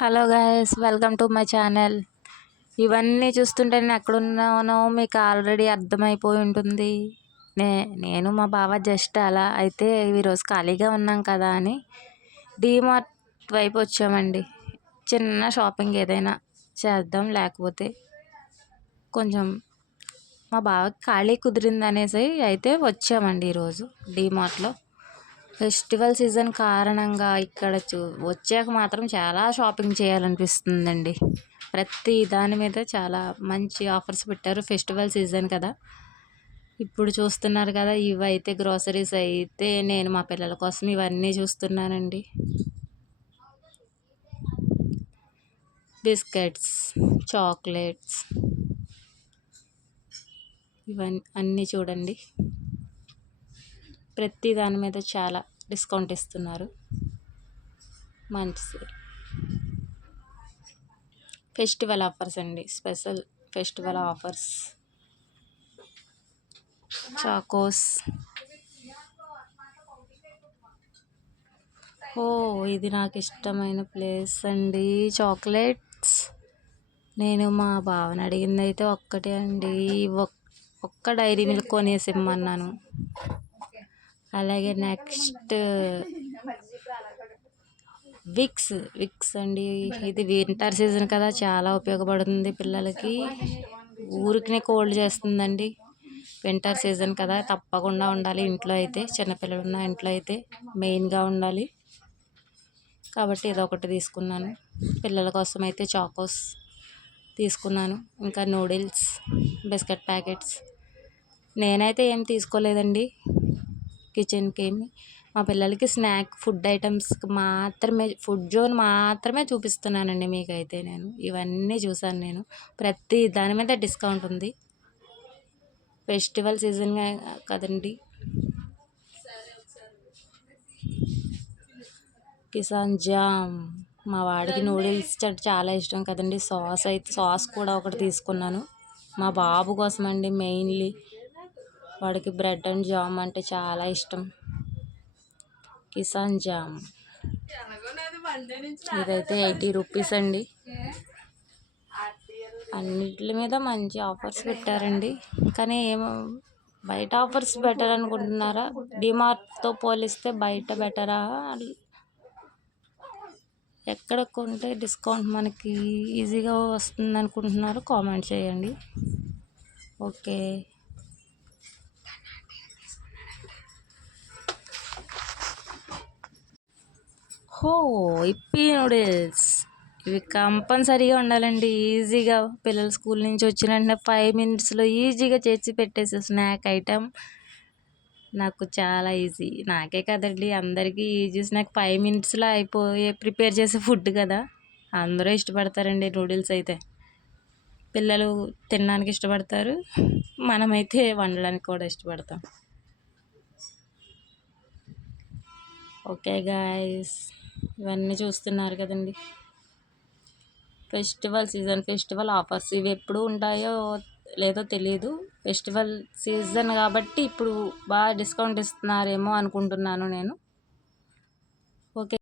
Hello guys, welcome to my channel. ఇవన్నీ చూస్తుంటే నేను ఎక్కడున్నానో మీకు ఆల్రెడీ అర్థమైపోయి ఉంటుంది. నేను మా బావ జస్ట్ అలా అయితే ఈరోజు ఖాళీగా ఉన్నాం కదా అని డీమార్ట్ వైపు వచ్చామండి. చిన్న షాపింగ్ ఏదైనా చేద్దాం, లేకపోతే కొంచెం మా బావకి ఖాళీ కుదిరింది అనేసి అయితే వచ్చామండి ఈరోజు డీమార్ట్లో. ఫెస్టివల్ సీజన్ కారణంగా ఇక్కడ వచ్చాక మాత్రం చాలా షాపింగ్ చేయాలనిపిస్తుందండి. ప్రతి దాని మీద చాలా మంచి ఆఫర్స్ పెట్టారు. ఫెస్టివల్ సీజన్ కదా, ఇప్పుడు చూస్తున్నారు కదా. ఇవైతే గ్రోసరీస్ అయితే నేను మా పిల్లల కోసం ఇవన్నీ చూస్తున్నానండి. బిస్కెట్స్, చాక్లెట్స్, ఇవన్నీ అన్నీ చూడండి. ప్రతి దాని మీద చాలా డిస్కౌంట్ ఇస్తున్నారు. మంచి ఫెస్టివల్ ఆఫర్స్ అండి, స్పెషల్ ఫెస్టివల్ ఆఫర్స్. చాకోస్, ఇది నాకు ఇష్టమైన ప్లేస్ అండి. చాక్లెట్స్ నేను మా బావని అడిగింది అయితే ఒక్కటే అండి, ఒక్క డైరీ మిల్క్ కొనేసి ఇమ్మన్నాను. అలాగే నెక్స్ట్ విక్స్ అండి. ఇది వింటర్ సీజన్ కదా, చాలా ఉపయోగపడుతుంది పిల్లలకి. ఊరికినే కోల్డ్ చేస్తుందండి. వింటర్ సీజన్ కదా, తప్పకుండా ఉండాలి ఇంట్లో అయితే. చిన్నపిల్లలు ఉన్న ఇంట్లో అయితే మెయిన్గా ఉండాలి కాబట్టి ఇదొకటి తీసుకున్నాను. పిల్లల కోసం అయితే చాకోస్ తీసుకున్నాను. ఇంకా నూడిల్స్, బిస్కెట్ ప్యాకెట్స్. నేనైతే ఏం తీసుకోలేదండి కిచెన్కి ఏమి. మా పిల్లలకి స్నాక్ ఫుడ్ ఐటమ్స్ మాత్రమే, ఫుడ్ జోన్ మాత్రమే చూపిస్తున్నానండి మీకైతే. నేను ఇవన్నీ చూసాను. నేను ప్రతి దాని మీద డిస్కౌంట్ ఉంది. ఫెస్టివల్ సీజన్ కదండి. కిసాన్ జామ్, మా వాడికి నూడిల్స్ చాలా ఇష్టం కదండి. సాస్ కూడా ఒకటి తీసుకున్నాను మా బాబు కోసం అండి. మెయిన్లీ వాడికి బ్రెడ్ అండ్ జామ్ అంటే చాలా ఇష్టం. కిసాన్ జామ్ ఇదైతే 80 రూపీస్ అండి. అన్నిటి మీద మంచి ఆఫర్స్ పెట్టారండి. కానీ ఏమో బయట ఆఫర్స్ బెటర్ అనుకుంటున్నారా, డిమార్ట్తో పోలిస్తే బయట బెటరా, ఎక్కడ కొంటే డిస్కౌంట్ మనకి ఈజీగా వస్తుంది అనుకుంటున్నారు కామెంట్ చేయండి. ఓకే. ఇప్పీ నూడిల్స్ ఇవి కంపల్సరీగా ఉండాలండి. ఈజీగా పిల్లలు స్కూల్ నుంచి వచ్చిన వెంటనే 5 minutesలో ఈజీగా చేసి పెట్టేసే స్నాక్ ఐటెం. నాకు చాలా ఈజీ, నాకే కదండి అందరికీ ఈజీ స్నాక్. 5 minutesలో అయిపోయే ప్రిపేర్ చేసే ఫుడ్ కదా, అందరూ ఇష్టపడతారండి నూడిల్స్ అయితే. పిల్లలు తినడానికి ఇష్టపడతారు, మనమైతే వండడానికి కూడా ఇష్టపడతాం. ఓకే గాయస్, ఇవన్నీ చూస్తున్నారు కదండి. ఫెస్టివల్ సీజన్, ఫెస్టివల్ ఆఫర్స్ ఇవి ఎప్పుడు ఉంటాయో లేదో తెలియదు. ఫెస్టివల్ సీజన్ కాబట్టి ఇప్పుడు బాగా డిస్కౌంట్ ఇస్తున్నారేమో అనుకుంటున్నాను నేను. ఓకే.